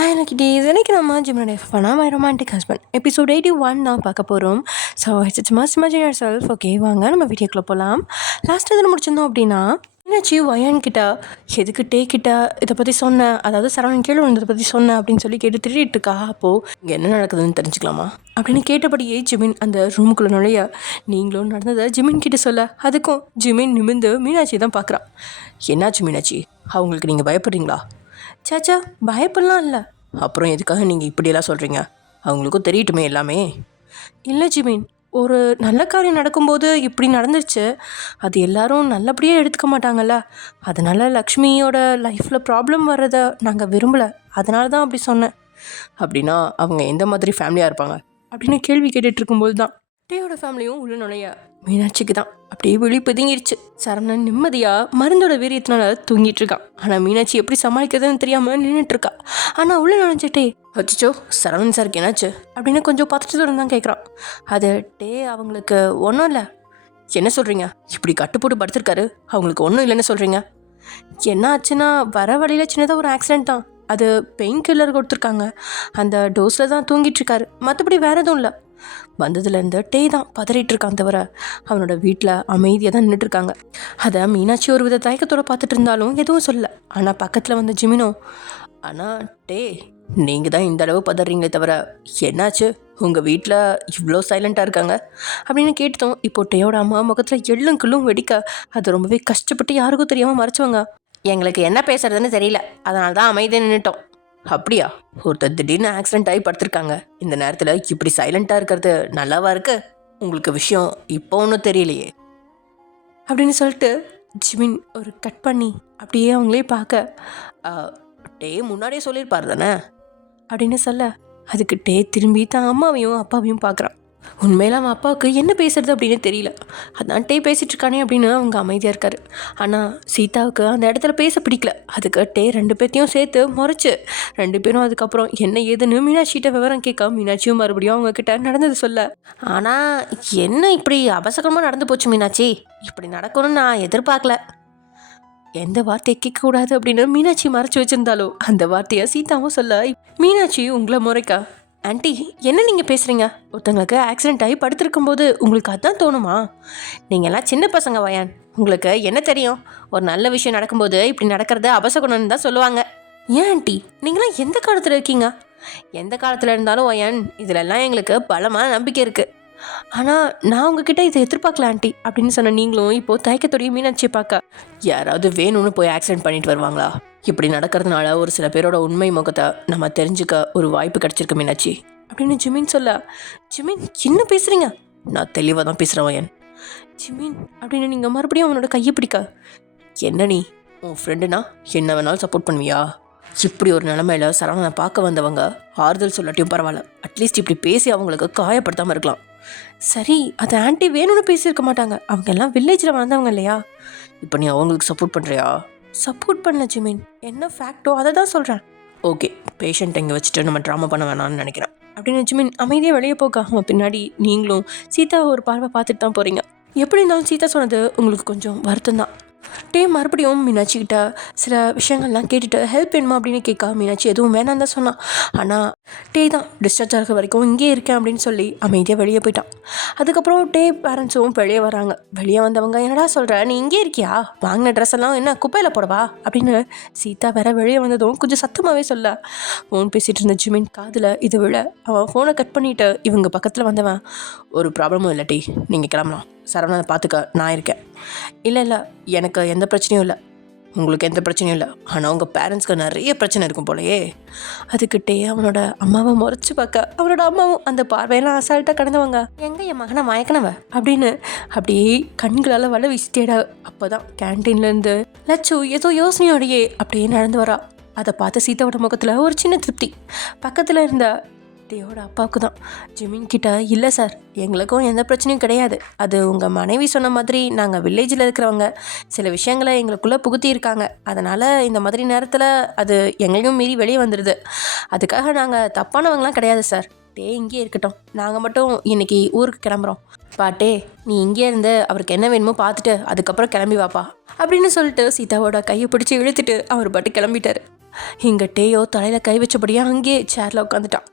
எனக்கு இன்னைக்கு நம்ம ஜிம்னுடைய Fanaa my romantic husband episode 81 தான் பார்க்க போகிறோம். So it's must imagine yourself. Okay, வாங்க நம்ம வீடியோக்குள்ளே போகலாம். லாஸ்ட் இதில் முடிச்சிருந்தோம் அப்படின்னா என்னாச்சு, வயன் கிட்ட எதுக்கு டே கிட்ட இதை பற்றி சொன்னேன், அதாவது சரவணன் கீழே இதை பற்றி சொன்னேன் அப்படின்னு சொல்லி கேட்டு திருடிட்டு இருக்கா. அப்போது இங்கே என்ன நடக்குதுன்னு தெரிஞ்சுக்கலாமா அப்படின்னு கேட்டபடியே ஜிமின் அந்த ரூமுக்குள்ளே நுழைய, நீங்களும் நடந்ததை ஜிமின் கிட்ட சொல்ல, அதுக்கும் ஜிமின் நிமிந்து மீனாட்சி தான் பார்க்குறான். என்னாச்சு மீனாட்சி, அவங்களுக்கு நீங்கள் பயப்படுறீங்களா? சாச்சா, பயப்படலாம் இல்லை. அப்புறம் எதுக்காக நீங்கள் இப்படியெல்லாம் சொல்கிறீங்க? அவங்களுக்கும் தெரியட்டுமே எல்லாமே. இல்லை ஜிமின், ஒரு நல்ல காரியம் நடக்கும்போது இப்படி நடந்துருச்சு, அது எல்லாரும் நல்லபடியாக எடுத்துக்க மாட்டாங்கல்ல. அதனால் லக்ஷ்மியோட லைஃப்பில் ப்ராப்ளம் வர்றதை நாங்கள் விரும்பலை, அதனால தான் அப்படி சொன்னேன். அப்படின்னா அவங்க எந்த மாதிரி ஃபேமிலியாக இருப்பாங்க அப்படின்னு கேள்வி கேட்டுட்டு இருக்கும்போது தான் டேயோட ஃபேமிலியும் உள்ள நுழைய, மீனாட்சிக்கு தான் அப்படியே விழி பிதுங்கிருச்சு. சரவணன் நிம்மதியாக மருந்தோட வீரியத்தினால தூங்கிட்டு இருக்கான். ஆனால் மீனாட்சி எப்படி சமாளிக்கிறதுன்னு தெரியாமல் நின்றுட்டு இருக்கா. ஆனால் உள்ள நுழைஞ்சிட்டே, அச்சிச்சோ சரவணன் சாருக்கு என்னாச்சு அப்படின்னு கொஞ்சம் பதற்றத்தோடு தான் கேட்குறான். அது டே அவங்களுக்கு ஒன்றும் இல்லை. என்ன சொல்கிறீங்க, இப்படி கட்டுப்போட்டு படுத்திருக்காரு, அவங்களுக்கு ஒன்றும் இல்லைன்னு சொல்கிறீங்க? என்ன ஆச்சுன்னா வர வழியில் சின்னதாக ஒரு ஆக்சிடென்ட் தான், அது பெயின் கில்லர் கொடுத்துருக்காங்க, அந்த டோஸில் தான் தூங்கிட்டு இருக்காரு, மற்றபடி வேறு எதுவும் இல்லை. வந்ததுலேருந்து டே தான் பதறிட்டு இருக்கான், தவிர அவனோட வீட்டில் அமைதியாக தான் நின்றுட்டுருக்காங்க. அதை மீனாட்சி ஒரு வித தயக்கத்தோடு பார்த்துட்டு இருந்தாலும் எதுவும் சொல்லலை. ஆனால் பக்கத்தில் வந்த ஜிமினோ, ஆனால் டே நீங்கள் தான் இந்த அளவு பதறீங்களே தவிர என்னாச்சு, உங்கள் வீட்டில் இவ்வளோ சைலண்ட்டாக இருக்காங்க அப்படின்னு கேட்டதும் இப்போ டேயோட அம்மா முகத்தில் எள்ளும் கிள்ளும் வெடிக்க, அது ரொம்பவே கஷ்டப்பட்டு யாருக்கும் தெரியாமல் மறைச்சவங்க. எங்களுக்கு என்ன பேசுறதுன்னு தெரியல, அதனால தான் அமைதியாக நின்றுட்டோம். அப்படியா, ஒருத்தர் திடீர்னு ஆக்சிடென்ட் ஆகி படுத்திருக்காங்க, இந்த நேரத்தில் இப்படி சைலண்ட்டாக இருக்கிறது நல்லாவா இருக்கு? உங்களுக்கு விஷயம் இப்போ ஒன்றும் தெரியலையே அப்படின்னு சொல்லிட்டு ஜிமின் ஒரு கட் பண்ணி அப்படியே அவங்களே பார்க்க, டே முன்னாடியே சொல்லியிருப்பார் தானே அப்படின்னு சொல்ல, அதுக்கு டே திரும்பி தான் அம்மாவையும் அப்பாவையும் பார்க்குறான். உண்மையில அவன் அப்பாவுக்கு என்ன பேசுறது அப்படின்னு தெரியல, அதான் டே பேசிகிட்டு இருக்கானே அப்படின்னு அவங்க அமைதியாக இருக்காரு. ஆனால் சீதாவுக்கு அந்த இடத்துல பேச பிடிக்கல. அதுக்கு டே ரெண்டு பேர்த்தையும் சேர்த்து முறைச்சு ரெண்டு பேரும் அதுக்கப்புறம் என்ன ஏதுன்னு மீனாட்சிகிட்ட விவரம் கேட்க, மீனாட்சியும் மறுபடியும் அவங்க கிட்ட நடந்தது சொல்ல, ஆனால் என்ன இப்படி அபசகமாக நடந்து போச்சு மீனாட்சி, இப்படி நடக்கணும்னு நான் எதிர்பார்க்கல. எந்த வார்த்தையை கேட்கக்கூடாது அப்படின்னு மீனாட்சி மறைச்சி வச்சுருந்தாலோ அந்த வார்த்தையை சீதாவும் சொல்ல, மீனாட்சி உங்களை முறைக்கா, ஆண்டி என்ன நீங்கள் பேசுகிறீங்க, ஒருத்தங்களுக்கு ஆக்சிடென்ட் ஆகி படுத்திருக்கும் போது உங்களுக்கு அதான் தோணுமா? நீங்கள்லாம் சின்ன பசங்க வயான், உங்களுக்கு என்ன தெரியும்? ஒரு நல்ல விஷயம் நடக்கும்போது இப்படி நடக்கிறது அபசகுணம்னு தான் சொல்லுவாங்க. ஏன் ஆண்டி, நீங்களாம் எந்த காலத்தில் இருக்கீங்க? எந்த காலத்தில் இருந்தாலும் வயான், இதிலெல்லாம் எங்களுக்கு பலமான நம்பிக்கை இருக்குது. ஆனால் நான் உங்ககிட்ட இதை எதிர்பார்க்கல ஆண்டி அப்படின்னு சொன்ன நீங்களும் இப்போது தயக்கத்தோடைய மீனாட்சியை பார்க்க, யாராவது வேணும்னு போய் ஆக்சிடென்ட் பண்ணிட்டு வருவாங்களா? இப்படி நடக்கிறதுனால ஒரு சில பேரோட உண்மை முகத்தை நம்ம தெரிஞ்சுக்க ஒரு வாய்ப்பு கிடச்சிருக்கு மீனாட்சி அப்படின்னு ஜிமின் சொல்ல, ஜிமின் என்ன பேசுகிறீங்க? நான் தெளிவாக தான் பேசுகிறேன் வயன். ஜிமின் அப்படின்னு நீங்கள் மறுபடியும் அவனோட கையை பிடிக்க, என்ன நீ உன் ஃப்ரெண்டுனா என்ன வேணாலும் சப்போர்ட் பண்ணுவியா? இப்படி ஒரு நிலமையில சரவணனை பார்க்க வந்தவங்க ஆறுதல் சொல்லாட்டியும் பரவாயில்ல, அட்லீஸ்ட் இப்படி பேசி அவங்களுக்கு காயப்படுத்தாமல் இருக்கலாம். சரி, அது ஆண்டி வேணும்னு பேசியிருக்க மாட்டாங்க, அவங்க எல்லாம் வில்லேஜில் வளர்ந்தவங்க இல்லையா? இப்போ நீ அவங்களுக்கு சப்போர்ட் பண்ணுறியா? சப்போர்ட் பண்ணல ஜிமின், என்ன ஃபேக்டோ அதை தான் சொல்கிறேன். ஓகே, பேஷண்ட் இங்கே வச்சுட்டு நம்ம ட்ராமா பண்ண வேணாம்னு நினைக்கிறேன் அப்படின்னு ஜிமின் அமைதியாக வெளியே போக, அவன் பின்னாடி நீங்களும் சீதாவை ஒரு பார்வை பார்த்துட்டு தான் போகிறீங்க. எப்படி இருந்தாலும் சீதா சொன்னது உங்களுக்கு கொஞ்சம் வருத்தம் தான். டே மறுபடியும் மீனாட்சிக்கிட்ட சில விஷயங்கள்லாம் கேட்டுட்டு ஹெல்ப் வேணுமா அப்படின்னு கேட்க, மீனாட்சி எதுவும் வேணாம் தான் சொன்னான். ஆனால் டே தான் டிஸ்சார்ஜ் ஆகிற வரைக்கும் இங்கே இருக்கேன் அப்படின்னு சொல்லி அமைதியாக வெளியே போயிட்டான். அதுக்கப்புறம் டே பேரண்ட்ஸும் வெளியே வராங்க. வெளியே வந்தவங்க, என்னடா சொல்கிற, நீ இங்கே இருக்கியா, வாங்கின ட்ரெஸ் எல்லாம் என்ன குப்பையில் போடவா அப்படின்னு சீதா வேற வெளியே வந்ததும் கொஞ்சம் சத்தமாகவே சொல்ல, ஃபோன் பேசிகிட்டு இருந்த ஜிமின் காதில் இது விழ அவன் ஃபோனை கட் பண்ணிவிட்டு இவங்க பக்கத்தில் வந்தவன், ஒரு ப்ராப்ளமும் இல்லை டி, நீங்கள் கிளம்பலாம், சரவணனை பார்த்துக்க நான் இருக்கேன். இல்லை எனக்கு எந்த பிரச்சனையும் இல்லை, உங்களுக்கு எந்த பிரச்சனையும் இல்லை, ஆனால் உங்கள் பேரண்ட்ஸ்க்கு நிறைய பிரச்சனை இருக்கும் போலையே. அதுக்கிட்டே அவனோட அம்மாவை முறைச்சி பார்க்க, அவனோட அம்மாவும் அந்த பார்வையெல்லாம் அசால்ட்டாக கடந்தவங்க, எங்கே என் மகனை மயக்கினவ அப்படின்னு அப்படியே கண்களால் வலை வீசிட்டேடா. அப்போ தான் கேன்டீன்லேருந்து லட்சு ஏதோ யோசனையோடையே அப்படியே நடந்து வரா. அதை பார்த்து சீதாவோட முகத்தில் ஒரு சின்ன திருப்தி. பக்கத்தில் இருந்த டேயோட அப்பாவுக்கு தான். ஜிமின் கிட்ட, இல்லை சார், எங்களுக்கும் எந்த பிரச்சனையும் கிடையாது, அது உங்கள் மனைவி சொன்ன மாதிரி நாங்கள் வில்லேஜில் இருக்கிறவங்க சில விஷயங்களை எங்களுக்குள்ளே புகுத்தி இருக்காங்க, அதனால் இந்த மாதிரி நேரத்தில் அது எங்களையும் மீறி வெளியே வந்துடுது, அதுக்காக நாங்கள் தப்பானவங்களாம் கிடையாது சார், டே இங்கேயே இருக்கட்டும், நாங்கள் மட்டும் இன்னைக்கு ஊருக்கு கிளம்புறோம். பாட்டே நீ இங்கே இருந்து அவருக்கு என்ன வேணுமோ பார்த்துட்டு அதுக்கப்புறம் கிளம்பி வாப்பா அப்படின்னு சொல்லிட்டு சீதாவோட கையை பிடிச்சி இழுத்துட்டு அவர் பாட்டு கிளம்பிட்டாரு. இங்கே டேயோ தலையில் கை வச்சபடியே அங்கேயே சேரில் உட்காந்துட்டான்.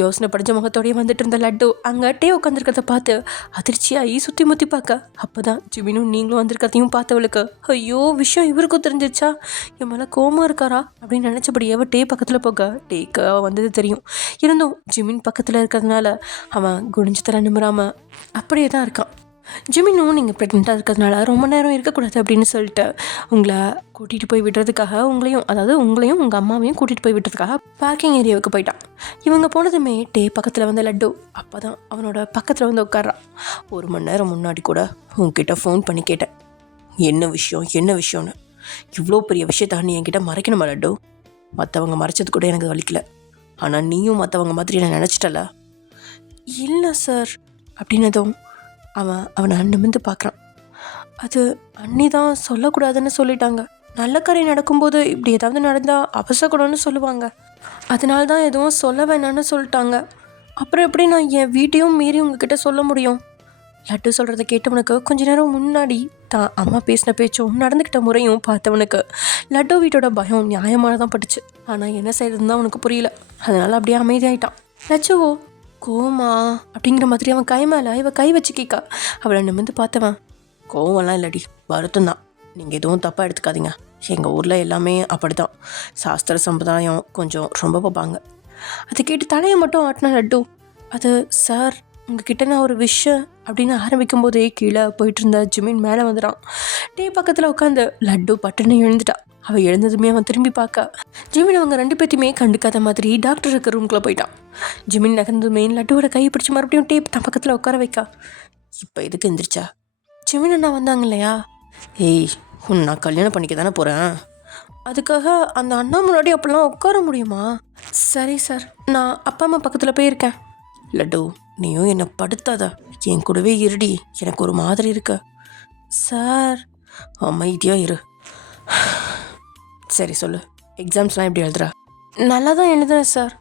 யோசனை படிஞ்ச முகத்தோடய வந்துட்டு இருந்த லட்டு அங்கே டே உட்காந்துருக்கிறத பார்த்து அதிர்ச்சியாகி சுற்றி முற்றி பார்க்க, அப்போ தான் ஜிமினும் நீங்களும் வந்திருக்கிறதையும் பார்த்தவளுக்கு ஐயோ விஷயம் இவருக்கும் தெரிஞ்சிச்சா, என் மேலே கோமா இருக்காரா அப்படின்னு நினச்சபடியே டே பக்கத்தில் போக டேக்கு வந்தது தெரியும். இருந்தும் ஜிமின் பக்கத்தில் இருக்கிறதுனால அவன் குடிஞ்சு தர நிமிராமல் அப்படியே தான் இருக்கான். ஜிமினும் நீங்கள் ப்ரெக்னெண்ட்டாக இருக்கிறதுனால ரொம்ப நேரம் இருக்கக்கூடாது அப்படின்னு சொல்லிட்டு உங்களை கூட்டிகிட்டு போய் விடுறதுக்காக உங்களையும் உங்கள் அம்மாவையும் கூட்டிகிட்டு போய் விடுறதுக்காக பார்க்கிங் ஏரியாவுக்கு போயிட்டான். இவங்க போனதுமே டே பக்கத்தில் வந்த லட்டு அப்போ தான் அவனோட பக்கத்தில் வந்து உட்கார்றான். 1 மணி நேரம் முன்னாடி கூட உங்ககிட்ட ஃபோன் பண்ணி கேட்டேன் என்ன விஷயம்னு. இவ்வளோ பெரிய விஷயத்த நீ என்கிட்ட மறைக்கணுமா லட்டு? மற்றவங்க மறைச்சது கூட எனக்கு வலிக்கல, ஆனால் நீயும் மற்றவங்க மாதிரி என்ன நினச்சிட்டல. இல்லை சார் அப்படின்னதும் அவனை நிமிர்ந்து பார்க்குறான். அது அண்ணி தான் சொல்லக்கூடாதுன்னு சொல்லிட்டாங்க. நல்ல காரியம் நடக்கும்போது இப்படி ஏதாவது நடந்தால் அவசரக்கூடாதுன்னு சொல்லுவாங்க. அதனால தான் எதுவும் சொல்ல வேணான்னு சொல்லிட்டாங்க. அப்புறம் எப்படி நான் என் வீட்டையும் மீறி உங்ககிட்ட சொல்ல முடியும்? லட்டு சொல்கிறத கேட்டவனுக்கு கொஞ்ச நேரம் முன்னாடி தான் அம்மா பேசின பேச்சும் நடந்துக்கிட்ட முறையும் பார்த்தவனுக்கு லட்டு வீட்டோட பயம் நியாயமானதான் பட்டுச்சு. ஆனால் என்ன செய்யறதுன்னு தான் அவனுக்கு புரியல. அதனால் அப்படியே அமைதியாயிட்டான். லட்சுவோ கோமா அப்படிங்கிற மாதிரி அவன் கை மேலே கை வச்சு கேட்கா. அவளை நிமிர்ந்து பார்த்தவன் கோவம்லாம் இல்லடி, வருத்தம் தான். நீங்கள் எதுவும் தப்பாக எடுத்துக்காதீங்க. எங்கள் ஊரில் எல்லாமே அப்படி தான், சாஸ்திர சம்பிரதாயம் கொஞ்சம் ரொம்ப பார்ப்பாங்க. அதை கேட்டு தலையை மட்டும் ஆட்டினா லட்டு. அது சார் உங்ககிட்ட நான் ஒரு விஷயம் அப்படின்னு ஆரம்பிக்கும் போதே கீழே போயிட்டு இருந்த ஜிமின் மேலே வந்துடான். டே பக்கத்தில் உட்காந்து லட்டு பட்டுன்னு எழுந்துட்டா. அவள் எழுந்ததுமே அவன் திரும்பி பார்க்க ஜிமின் அவங்க 2 பேர்த்தையுமே கண்டுக்காத மாதிரி டாக்டர் இருக்க ரூம்குள்ளே போயிட்டான். ஜிமின் நகர்ந்ததுமே லட்டுவோட கையை பிடிச்சி மறுபடியும் டேப் தன் பக்கத்தில் உட்கார வைக்கா. இப்போ எதுக்கு எந்திரிச்சா? ஜிமின் அண்ணா வந்தாங்க இல்லையா? ஏய் நான் கல்யாணம் பண்ணிக்க தானே போகிறேன், அதுக்காக அந்த அண்ணா முன்னாடி அப்படிலாம் உட்கார முடியுமா? சரி சார், நான் அப்பா அம்மா பக்கத்தில் போயிருக்கேன். லட்டு நீயும் என்னை படுத்தாத, என் கூடவே இருடி, எனக்கு ஒரு மாதிரி இருக்கு. சார் அமைதியாக இரு. சரி சொல்லு, எக்ஸாம்ஸ்லாம் எப்படி எழுதுறா? நல்லா தான் எழுதுறேன் சார்.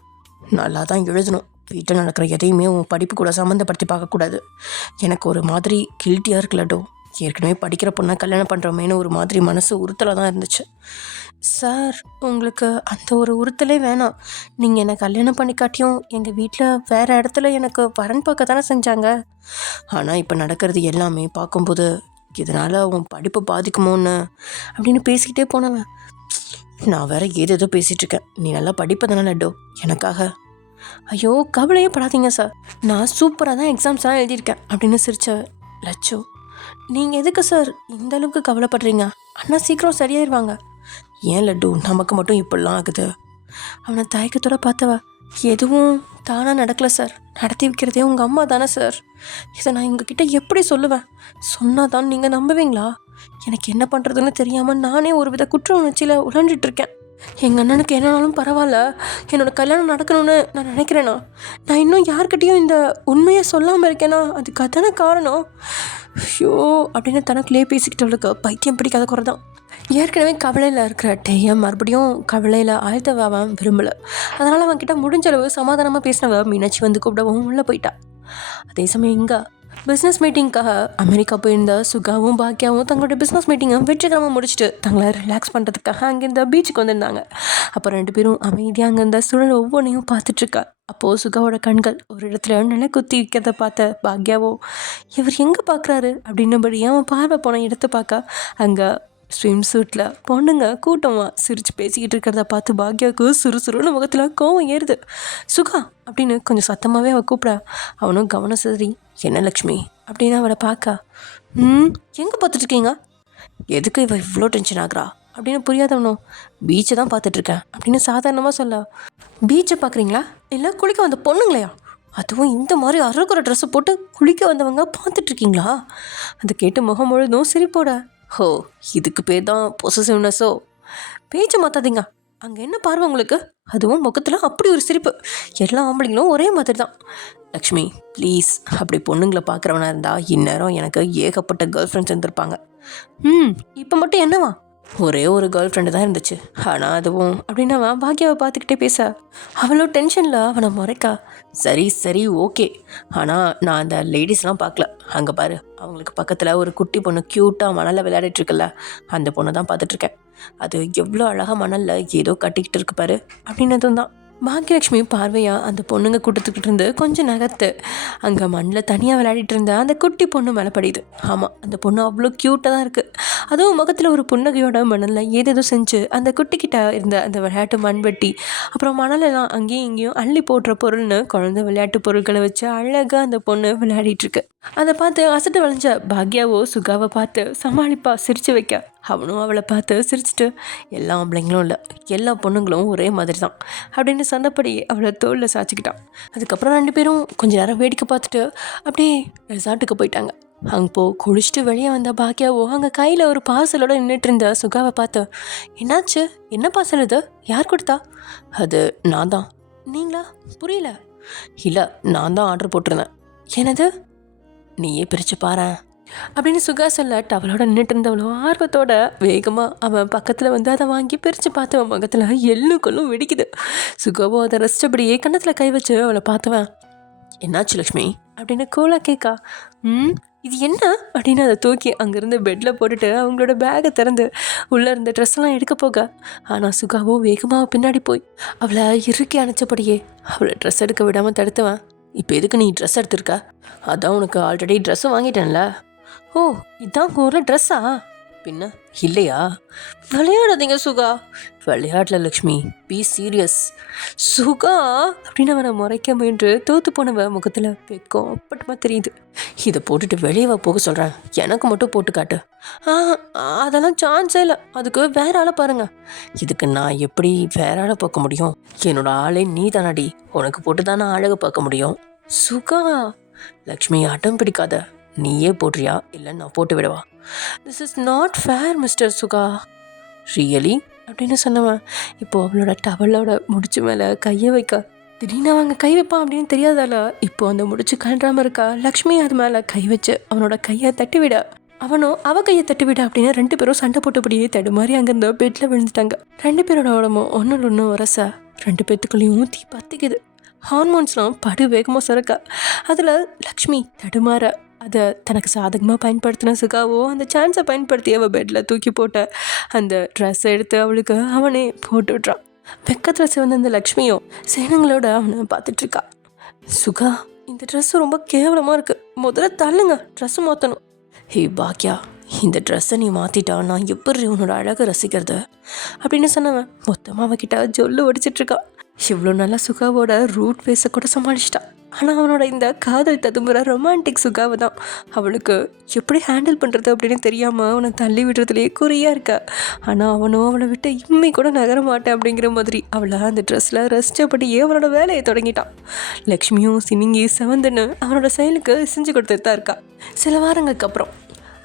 நல்லா தான் எழுதணும். வீட்டில் நடக்கிற எதையுமே உன் படிப்பு கூட சம்மந்தப்படுத்தி பார்க்கக்கூடாது. எனக்கு ஒரு மாதிரி கில்ட்டியாக இருக்கலடோ. ஏற்கனவே படிக்கிற பொண்ணை கல்யாணம் பண்ணுறோமேனு ஒரு மாதிரி மனசு உறுத்தலாக தான் இருந்துச்சு. சார் உங்களுக்கு அந்த ஒரு உறுத்தலே வேணாம். நீங்கள் என்னை கல்யாணம் பண்ணிக்காட்டியும் எங்கள் வீட்டில் வேறு இடத்துல எனக்கு வரன் பார்க்க தானே செஞ்சாங்க. ஆனால் இப்போ நடக்கிறது எல்லாமே பார்க்கும்போது இதனால் உன் படிப்பு பாதிக்குமோன்னு அப்படின்னு பேசிக்கிட்டே போனவன் நான் வேற ஏதேதோ பேசிகிட்ருக்கேன். நீ நல்லா படிப்பதானே லட்டோ எனக்காக? ஐயோ கவலையே படாதீங்க சார், நான் சூப்பராக தான் எக்ஸாம்ஸ்லாம் எழுதியிருக்கேன் அப்படின்னு சிரிச்ச லட்சோ. நீங்கள் எதுக்கு சார் இந்த அளவுக்கு கவலைப்படுறீங்க? அண்ணா சீக்கிரம் சரியாயிருவாங்க. ஏன் லட்டு நமக்கு மட்டும் இப்படிலாம் ஆகுது? அவனை தயக்கத்தோட பார்த்தவ எதுவும் தானாக நடக்கலை சார், நடத்தி வைக்கிறதே உங்கள் அம்மா தானே சார். இதை நான் உங்ககிட்ட எப்படி சொல்லுவேன்? சொன்னால் தான் நீங்கள் நம்புவீங்களா? எனக்கு என்ன பண்ணுறதுன்னு தெரியாமல் நானே ஒரு வித குற்ற உணர்ச்சியில் உழஞ்சிட்ருக்கேன். எங்கள் அண்ணனுக்கு என்னன்னாலும் பரவாயில்ல, என்னோடய கல்யாணம் நடக்கணும்னு நான் நினைக்கிறேன்னா, நான் இன்னும் யார்கிட்டையும் இந்த உண்மையை சொல்லாமல் இருக்கேன்னா அதுக்கு அதான காரணம். ஐயோ அப்படின்னு தனக்குள்ளேயே பேசிக்கிட்டவளுக்கு பைத்தியம் பிடிக்காத குறை தான். ஏற்கனவே கவலையில் இருக்கிற டேயை மறுபடியும் கவலையில் ஆழ்த்தவன் விரும்பலை. அதனால் அவன்கிட்ட முடிஞ்ச அளவு சமாதானமாக பேசினவ மீனாட்சி வந்து கூப்பிடவும் உள்ளே போயிட்டா. அதே சமயம் இங்கே பிஸ்னஸ் மீட்டிங்காக அமெரிக்கா போயிருந்த சுகாவும் பாக்கியாவும் தங்களோட பிஸ்னஸ் மீட்டிங்கை வெற்றிகரமாக முடிச்சுட்டு தங்களை ரிலாக்ஸ் பண்ணுறதுக்காக அங்கேருந்த பீச்சுக்கு வந்திருந்தாங்க. அப்போ 2 பேரும் அமைதியாக அங்கேருந்த சூழல் ஒவ்வொன்றையும் பார்த்துட்ருக்கா. அப்போது சுகாவோட கண்கள் ஒரு இடத்துல நிலை குத்தி வைக்கிறத பார்த்த பாக்யாவோ இவர் எங்கே பார்க்குறாரு அப்படின்னபடி அவன் பார்வை போன இடத்த பார்க்க அங்கே ஸ்விம் சூட்டில் பொண்ணுங்க கூட்டமாக சிரித்து பேசிக்கிட்டு இருக்கிறத பார்த்து பாக்யாவுக்கு சுறுசுறுன்னு முகத்தில் கோவம் ஏறுது. சுகா அப்படின்னு கொஞ்சம் சத்தமாகவே அவள் கூப்பிட அவனும் கவனம் சிதறி என்ன லக்ஷ்மி அப்படின்னு அவளை பார்க்க எங்கே பார்த்துட்ருக்கீங்க? எதுக்கு இவ இவ்வளோ டென்ஷன் ஆகுறா அப்படின்னு புரியாதவனும் பீச்சை தான் பார்த்துட்ருக்கேன் அப்படின்னு சாதாரணமாக சொல்ல. பீச்சை பார்க்குறீங்களா இல்லை குளிக்க வந்த பொண்ணுங்களையா? அதுவும் இந்த மாதிரி அறுக்கிற ட்ரெஸ்ஸை போட்டு குளிக்க வந்தவங்க பார்த்துட்ருக்கீங்களா? அதை கேட்டு முகம் முழுதும் சிரிப்போட ஹோ இதுக்கு பேர் தான் பொசசிவ்னஸோ. பேச்சை மாற்றாதீங்க, அங்கே என்ன பார்வை உங்களுக்கு? அதுவும் முகத்தில் அப்படி ஒரு சிரிப்பு. எல்லா ஆம்பளைங்களும் ஒரே மாதிரி தான். லக்ஷ்மி ப்ளீஸ், அப்படி பொண்ணுங்களை பார்க்குறவனா இருந்தால் இந்நேரம் எனக்கு ஏகப்பட்ட கேர்ள் ஃப்ரெண்ட்ஸ் இருந்திருப்பாங்க. இப்போ மட்டும் என்னவா ஒரே ஒரு கேர்ள் ஃப்ரெண்டு தான் இருந்துச்சு. ஆனால் அதுவும் அப்படின்னு அவன் பாக்யாவை பார்த்துக்கிட்டே பேச அவ்வளோ டென்ஷனில் அவனை முறைக்கா. சரி சரி ஓகே, ஆனால் நான் அந்த லேடிஸ்லாம் பார்க்கல. அங்கே பாரு, அவங்களுக்கு பக்கத்தில் ஒரு குட்டி பொண்ணு க்யூட்டாக மணலில் விளையாடிட்டுருக்குல்ல, அந்த பொண்ணை தான் பார்த்துட்ருக்கேன். அது எவ்வளோ அழகாக மணலில் ஏதோ கட்டிக்கிட்டு இருக்கு பாரு அப்படின்னதும் தான் பாக்யலட்சுமி பார்வையாக அந்த பொண்ணுங்க கூட்டத்துக்கிட்டு இருந்து கொஞ்சம் நகர்த்து அங்கே மண்ணில் தனியாக விளையாடிட்டு இருந்த அந்த குட்டி பொண்ணு மேலே படியுது. ஆமாம், அந்த பொண்ணு அவ்வளோ க்யூட்டாக தான் இருக்குது. அதுவும் முகத்தில் ஒரு புன்னகையோட மணலில் ஏதேதோ செஞ்சு அந்த குட்டிக்கிட்ட இருந்த அந்த விளையாட்டு மண்வெட்டி அப்புறம் மணலெல்லாம் அங்கேயும் இங்கேயும் அள்ளி போடுற பொருள்னு குழந்தை விளையாட்டு பொருட்களை வச்சு அழகாக அந்த பொண்ணு விளையாடிட்டுருக்கு. அதை பார்த்து அசட்டு வளைஞ்ச பாக்யாவோ சுகாவை பார்த்து சமாளிப்பா சிரித்து வைக்க அவனும் அவளை பார்த்து சிரிச்சிட்டு எல்லா ஆம்பளைங்களும் இல்லை, எல்லா பொண்ணுங்களும் ஒரே மாதிரி தான் அப்படின்னு சொன்னபடி அவளை தோளில் சாய்ச்சிக்கிட்டான். அதுக்கப்புறம் 2 பேரும் கொஞ்ச நேரம் வேடிக்கை பார்த்துட்டு அப்படியே ரெசார்ட்டுக்கு போயிட்டாங்க. அங்கே குளிச்சுட்டு வெளியே வந்த பாக்யாவோ அங்கே கையில் ஒரு பார்சலோட நின்றுட்டு இருந்த சுகாவை பார்த்து, என்னாச்சு, என்ன பார்சல் இது, யார் கொடுத்தா? அது நான் தான். நீங்களா? புரியல. இல்லை, நான் தான் ஆர்டர் போட்டிருந்தேன். என்னது? நீயே பிரித்து பாரு அப்படின்னு சுகா சொல்ல டவலோட நின்றுட்டு இருந்தவளோ ஆர்வத்தோட வேகமாக அவன் பக்கத்தில் வந்து அதை வாங்கி பிரித்து பார்த்தவன் முகத்தில் எள்ளும் கொள்ளும் வெடிக்குது. சுகாவோ அதை ரசித்தபடியே கன்னத்தில் கை வச்சு அவளை பார்த்தவன், என்னாச்சு லக்ஷ்மி அப்படின்னு கூலாக கேட்கா. இது என்ன அப்படின்னு அதை தூக்கி அங்கேருந்து பெட்டில் போட்டுட்டு அவங்களோட பேகை திறந்து உள்ளே இருந்த ட்ரெஸ்ஸெல்லாம் எடுக்க போக, ஆனால் சுகாவோ வேகமாக பின்னாடி போய் அவளை இறுக்கி அணைச்சபடியே அவளை ட்ரெஸ் எடுக்க விடாமல் தடுத்துவன். இப்போ எதுக்கு நீ ட்ரெஸ் எடுத்திருக்க? அதான் உனக்கு ஆல்ரெடி ட்ரெஸ்ஸும் வாங்கிட்டேன்ல. ஓ, இதான் ஊரில் ட்ரெஸ்ஸா? பின்ன இல்லையா? விளையாடாதீங்க சுகா. விளையாடல லக்ஷ்மி, பி சீரியஸ். சுகா அப்படின்னு அவனை முறைக்க முயன்று தோத்து போனவ முகத்தில் வெக்கம் அப்பட்டமாக தெரியுது. இதை போட்டுட்டு வெளியே போக சொல்கிறேன், எனக்கு மட்டும் போட்டு காட்டு. அதெல்லாம் சான்ஸே இல்லை, அதுக்கு வேற ஆளை பாருங்க. இதுக்கு நான் எப்படி வேற ஆளை பார்க்க முடியும்? என்னோட ஆளே நீ தானாடி, உனக்கு போட்டு தானே அழகை பார்க்க முடியும். சுகா, லக்ஷ்மி அடம் பிடிக்காத, நீயே போடுறியா இல்லை நான் போட்டு விடவா? This is not fair mister Suka. Really அப்படின்னு சொன்னவன் இப்போது அவளோட டவலோட முடிச்சு மேலே கையை வைக்க திடீர்னு அவங்க கை வைப்பான் அப்படின்னு தெரியாதால இப்போ அந்த முடிச்சு கண்டாமல் இருக்கா. லக்ஷ்மி அது மேலே கை வச்சு அவனோட கையை தட்டி விட அவனும் அவ கையை தட்டி விட அப்படின்னு 2 பேரும் சண்டை போட்டபடியே தடுமாறி அங்கேருந்து பெட்டில் விழுந்துட்டாங்க. 2 பேரோட உடம்பும் ஒன்று வரச 2 பேத்துக்குள்ளேயும் ஊற்றி பத்திக்குது. ஹார்மோன்ஸ்லாம் படு வேகமாக சுரக்கா. அதில் லக்ஷ்மி தடுமாற அதை தனக்கு சாதகமாக பயன்படுத்தின சுகாவோ அந்த சான்ஸை பயன்படுத்தி அவள் பெட்டில் தூக்கி போட்ட அந்த ட்ரெஸ்ஸை எடுத்து அவளுக்கு அவனே போட்டு விட்றான். வெக்கத்தில் சிவந்த அந்த லக்ஷ்மியும் சேனங்களோட அவனை பார்த்துட்ருக்கா. சுகா, இந்த ட்ரெஸ்ஸு ரொம்ப கேவலமாக இருக்குது, முதல்ல தள்ளுங்க, ட்ரெஸ்ஸு மாற்றணும். ஹே பாக்யா, இந்த ட்ரெஸ்ஸை நீ மாற்றிட்டா நான் எப்படி உன்னோட அழகை ரசிக்கிறது அப்படின்னு சொன்னவன் மொத்தமாக அவகிட்ட ஜொல்லு ஒடிச்சிட்ருக்கா. இவ்வளோ நல்லா சுகாவோட ரூட் ஃபேஸை கூட சமாளிச்சிட்டா. ஆனால் அவனோட இந்த காதல் ததும்புற ரொமான்டிக் சுகாவை தான் அவளுக்கு எப்படி ஹேண்டில் பண்ணுறது அப்படின்னு தெரியாமல் அவனை தள்ளி விடுறதுலேயே குறியாக இருக்கா. ஆனால் அவனும் அவளை விட்டு இம்மை கூட நகர மாட்டேன் அப்படிங்கிற மாதிரி அவளை அந்த ட்ரெஸ்ஸில் ரசித்தபடியே அவனோட வேலையை தொடங்கிட்டான். லக்ஷ்மியும் சினிங்கி செவந்துன்னு அவனோட செயலுக்கு செஞ்சு கொடுத்துட்டு தான் இருக்கா. சில வாரங்களுக்கு அப்புறம்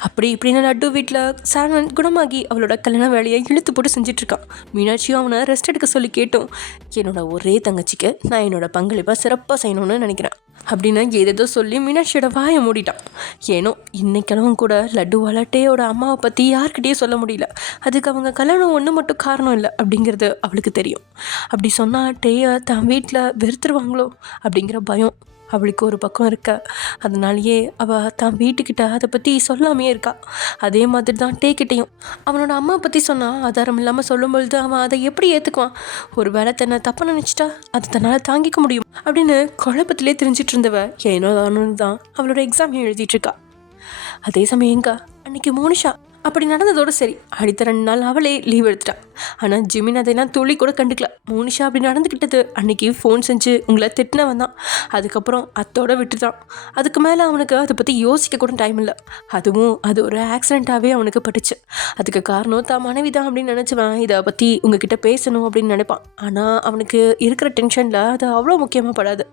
அப்படி இப்படின்னு லட்டு வீட்டில் சாரன் குணமாகி அவளோட கல்யாண வேலையை இழுத்து போட்டு செஞ்சிட்ருக்கான். மீனாட்சியும் அவனை ரெஸ்ட் எடுக்க சொல்லி கேட்டும், என்னோட ஒரே தங்கச்சிக்கு நான் என்னோட பங்களிப்பாக சிறப்பாக செய்யணும்னு நினைக்கிறேன் அப்படின்னு ஏதேதோ சொல்லி மீனாட்சியோட வாயை மூடிட்டான். ஏனோ இன்னைக்கெல்லாம் கூட லட்டுவால் டேயோட அம்மாவை பற்றி யார்கிட்டயே சொல்ல முடியல. அதுக்கு அவங்க கல்யாணம் ஒன்று மட்டும் காரணம் இல்லை அப்படிங்கிறது அவளுக்கு தெரியும். அப்படி சொன்னால் டேயை தான் வீட்டில் வெறுத்துருவாங்களோ அப்படிங்கிற பயம் அவளுக்கு ஒரு பக்கம் இருக்க. அதனாலேயே அவள் தான் வீட்டுக்கிட்ட அதை பற்றி சொல்லாமே இருக்கா. அதே மாதிரி தான் டேக்கிட்டையும் அவனோட அம்மா பற்றி சொன்னால் ஆதாரம் இல்லாமல் சொல்லும் பொழுது அவன் அதை எப்படி ஏற்றுக்குவான்? ஒரு வேளை தன்னை தப்பாக நினச்சிட்டா அது தன்னால் தாங்கிக்க முடியும் அப்படின்னு குழப்பத்திலே தெரிஞ்சிட்டு இருந்தவ ஏனோ தான் அவளோட எக்ஸாம் எழுதிட்டுருக்கா. அதே சமயங்க அன்றைக்கி மோனிஷா அப்படி நடந்ததோடு சரி, அடுத்த 2 நாள் அவளே லீவ் எடுத்துட்டான். ஆனால் ஜிமின் அதையெல்லாம் துளி கூட கண்டுக்கல. மோனிஷா அப்படி நடந்துக்கிட்டது அன்றைக்கி ஃபோன் செஞ்சு உங்களை திட்டினவன் தான். அதுக்கப்புறம் அத்தோடு விட்டுட்டான். அதுக்கு மேலே அவனுக்கு அதை பற்றி யோசிக்க கூட டைம் இல்லை. அதுவும் அது ஒரு ஆக்சிடெண்ட்டாகவே அவனுக்கு பட்டுச்சு. அதுக்கு காரணம் தான் மனைவி தான் அப்படின்னு நினச்சவன் இதை பற்றி உங்ககிட்ட பேசணும் அப்படின்னு நினைப்பான். ஆனால் அவனுக்கு இருக்கிற டென்ஷனில் அது அவ்வளோ முக்கியமாக படாது.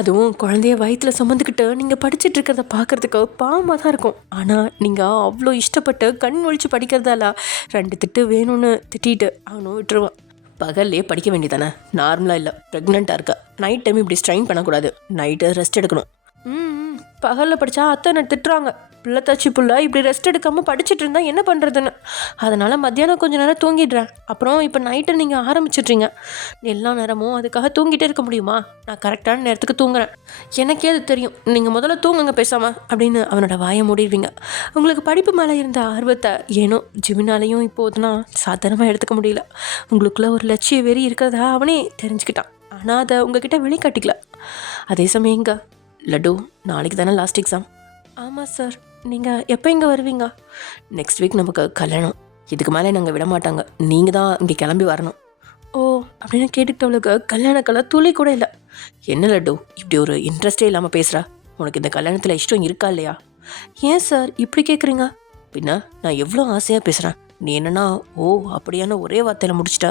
அதுவும் குழந்தைய வயிற்றில் சுமந்துக்கிட்டு நீங்கள் படிச்சுட்டு இருக்கிறத பார்க்குறதுக்கு பாவமாக தான் இருக்கும். ஆனால் நீங்கள் அவ்வளோ இஷ்டப்பட்டு கண் ஒழிச்சு படிக்கிறதால 2 திட்டு வேணும்னு திட்டிட்டு அவனும் விட்டுருவான். பகல்லே படிக்க வேண்டியதானே, நார்மலாக இல்லை, ப்ரெக்னெண்ட்டாக இருக்கா, நைட் டைம் இப்படி ஸ்ட்ரெயின் பண்ணக்கூடாது, நைட்டு ரெஸ்ட் எடுக்கணும். பகலில் படித்தா அத்தை திட்டுறாங்க பிள்ளை தச்சு புள்ள இப்படி ரெஸ்ட் எடுக்காமல் படிச்சுட்டு இருந்தா என்ன பண்ணுறதுன்னு. அதனால் மத்தியானம் கொஞ்சம் நேரம் தூங்கிடுறேன். அப்புறம் இப்போ நைட்டு நீங்கள் ஆரம்பிச்சிட்றீங்க. எல்லா நேரமும் அதுக்காக தூங்கிட்டே இருக்க முடியுமா? நான் கரெக்டான நேரத்துக்கு தூங்குறேன். எனக்கே அது தெரியும். நீங்கள் முதல்ல தூங்குங்க பேசாமல் அப்படின்னு அவனோட வாயை மூடிடுவீங்க. உங்களுக்கு படிப்பு மேலே இருந்த ஆர்வத்தை ஏனோ ஜிமினாலையும் இப்போதுனா சாதாரணமாக எடுத்துக்க முடியல. உங்களுக்குள்ள ஒரு லட்சிய வெறி இருக்கிறதா அவனே தெரிஞ்சுக்கிட்டான். ஆனால் அதை உங்ககிட்ட வெளிக்காட்டிக்கல. அதே சமயம் இங்கே லட்டு, நாளைக்கு தானே லாஸ்ட் எக்ஸாம். ஆமாம் சார். நீங்கள் எப்போ இங்கே வருவீங்க? நெக்ஸ்ட் வீக் நமக்கு கல்யாணம். இதுக்கு மேலே நாங்கள் விட மாட்டாங்க. நீங்கள் தான் இங்கே கிளம்பி வரணும். ஓ அப்படின்னு கேட்டுக்கிட்டவளுக்கு கல்யாணக்கெல்லாம் துளி கூட இல்லை. என்ன லட்டு இப்படி ஒரு இன்ட்ரெஸ்டே இல்லாமல் பேசுகிறா? உனக்கு இந்த கல்யாணத்தில் இஷ்டம் இருக்கா இல்லையா? ஏன் சார் இப்படி கேட்குறீங்க? பின்ன நான் எவ்வளோ ஆசையாக பேசுகிறேன். நீ என்னன்னா ஓ அப்படியான ஒரே வார்த்தையில் முடிச்சிட்டா.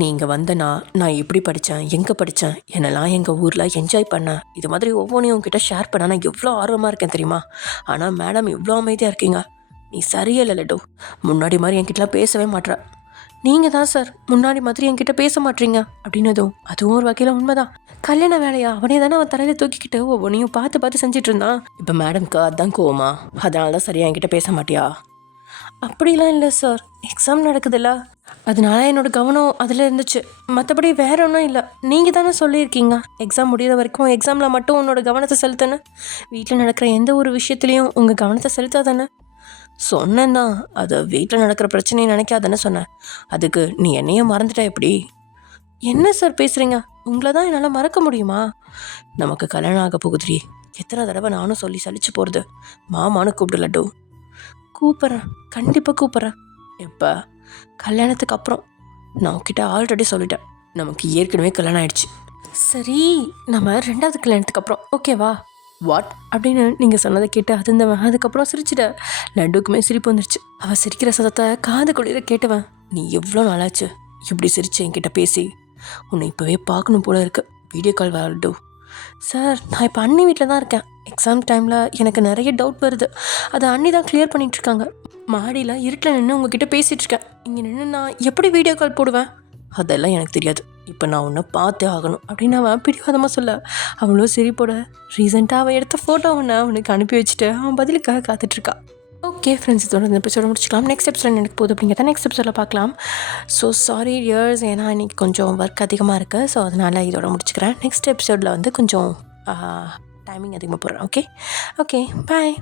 நீங்கள் வந்தனா நான் எப்படி படித்தேன், எங்கே படித்தேன், என்னெல்லாம் எங்கள் ஊரில் என்ஜாய் பண்ணேன், இது மாதிரி ஒவ்வொன்றையும் உங்ககிட்ட ஷேர் பண்ண நான் எவ்வளோ ஆர்வமாக இருக்கேன் தெரியுமா? ஆனால் மேடம் எவ்வளோ அமைதியாக இருக்கீங்க. நீ சரியில்லை லட்டு. முன்னாடி மாதிரி என்கிட்டலாம் பேசவே மாட்ற. நீங்கள் தான் சார் முன்னாடி மாதிரி என்கிட்ட பேச மாட்டீங்க அப்படின்னதும் அதுவும் ஒரு வகையில் உண்மைதான். கல்யாண வேலையா அவனே தானே அவன் தலையில் தூக்கிக்கிட்டு ஒவ்வொன்றையும் பார்த்து பார்த்து செஞ்சிட்டு இருந்தான். இப்போ மேடம்க்கு அதுதான் கோவமா? அதனால தான் சரியா என்கிட்ட பேச மாட்டியா? அப்படிலாம் இல்லை சார். எக்ஸாம் நடக்குதுல்ல, அதனால என்னோடய கவனம் அதில் இருந்துச்சு. மற்றபடி வேற ஒன்றும் இல்லை. நீங்கள் தானே சொல்லியிருக்கீங்க எக்ஸாம் முடிகிற வரைக்கும் எக்ஸாமில் மட்டும் உன்னோட கவனத்தை செலுத்தன்னு. வீட்டில் நடக்கிற எந்த ஒரு விஷயத்துலையும் உங்கள் கவனத்தை செலுத்தாதானே சொன்னேன்னா. அது வீட்டில் நடக்கிற பிரச்சனையை நினைக்காதானே சொன்னேன். அதுக்கு நீ என்னையே மறந்துட்டா எப்படி? என்ன சார் பேசுகிறீங்க? உங்களை தான் என்னால் மறக்க முடியுமா? நமக்கு கல்யாணம் ஆக போகுதுரி. எத்தனை தடவை நானும் சொல்லி சலிச்சு போகிறது. மாமானு கூப்பிடு லட்டு. கூப்பிட்றேன், கண்டிப்பாக கூப்பிட்றேன். இப்போ கல்யாணத்துக்கு அப்புறம் நான் உங்ககிட்ட ஆல்ரெடி சொல்லிட்டேன். நமக்கு ஏற்கனவே கல்யாணம் ஆயிடுச்சு. சரி, நம்ம 2வது கல்யாணத்துக்கு அப்புறம் ஓகேவா? வாட் அப்படின்னு நீங்கள் சொன்னதை கேட்டு அதிர்ந்தவன் அதுக்கப்புறம் சிரிச்சிட்ட. லட்டுக்குமே சிரிப்பு வந்துருச்சு. அவள் சிரிக்கிற சத்தத்தை காது குளிர கேட்டவன், நீ எவ்வளோ நாளாச்சு இப்படி சிரிச்சு என்கிட்ட பேசி? உன்னை இப்போவே பார்க்கணும் போல இருக்கு. வீடியோ கால் வா லட்டு. சார் நான் இப்போ அண்ணி வீட்டில் தான் இருக்கேன். எக்ஸாம் டைமில் எனக்கு நிறைய டவுட் வருது. அதை அண்ணி தான் கிளியர் பண்ணிகிட்ருக்காங்க. மாடியில் இருட்டில் நின்று உங்ககிட்ட பேசிகிட்ருக்கேன். இங்கே நின்று நான் எப்படி வீடியோ கால் போடுவேன்? அதெல்லாம் எனக்கு தெரியாது. இப்போ நான் உன்னை பார்த்தே ஆகணும் அப்படின்னு அவன் பிடிவாதமாக சொல்ல, அவ்வளோ சிரிப்போட ரீசெண்டாக அவன் எடுத்த ஃபோட்டோ ஒன்று அவனுக்கு அனுப்பி வச்சுட்டு அவன் பதிலுக்காக காத்துட்ருக்கா. ஓகே ஃப்ரெண்ட்ஸ், இதோட இந்த எபிசோட முடிச்சுக்கலாம். நெக்ஸ்ட் எபிசோட் எனக்கு போகுது அப்படிங்கிறத நெக்ஸ்ட் எபிசோடில் பார்க்கலாம். ஸோ சாரி டியர்ஸ், ஏன்னா இன்றைக்கி கொஞ்சம் ஒர்க் அதிகமாக இருக்குது. ஸோ அதனால் இதோட முடிச்சுக்கிறேன். நெக்ஸ்ட் எபிசோடில் வந்து கொஞ்சம் டைமிங் அதிகமாக போடுறேன். ஓகே ஓகே, பாய்.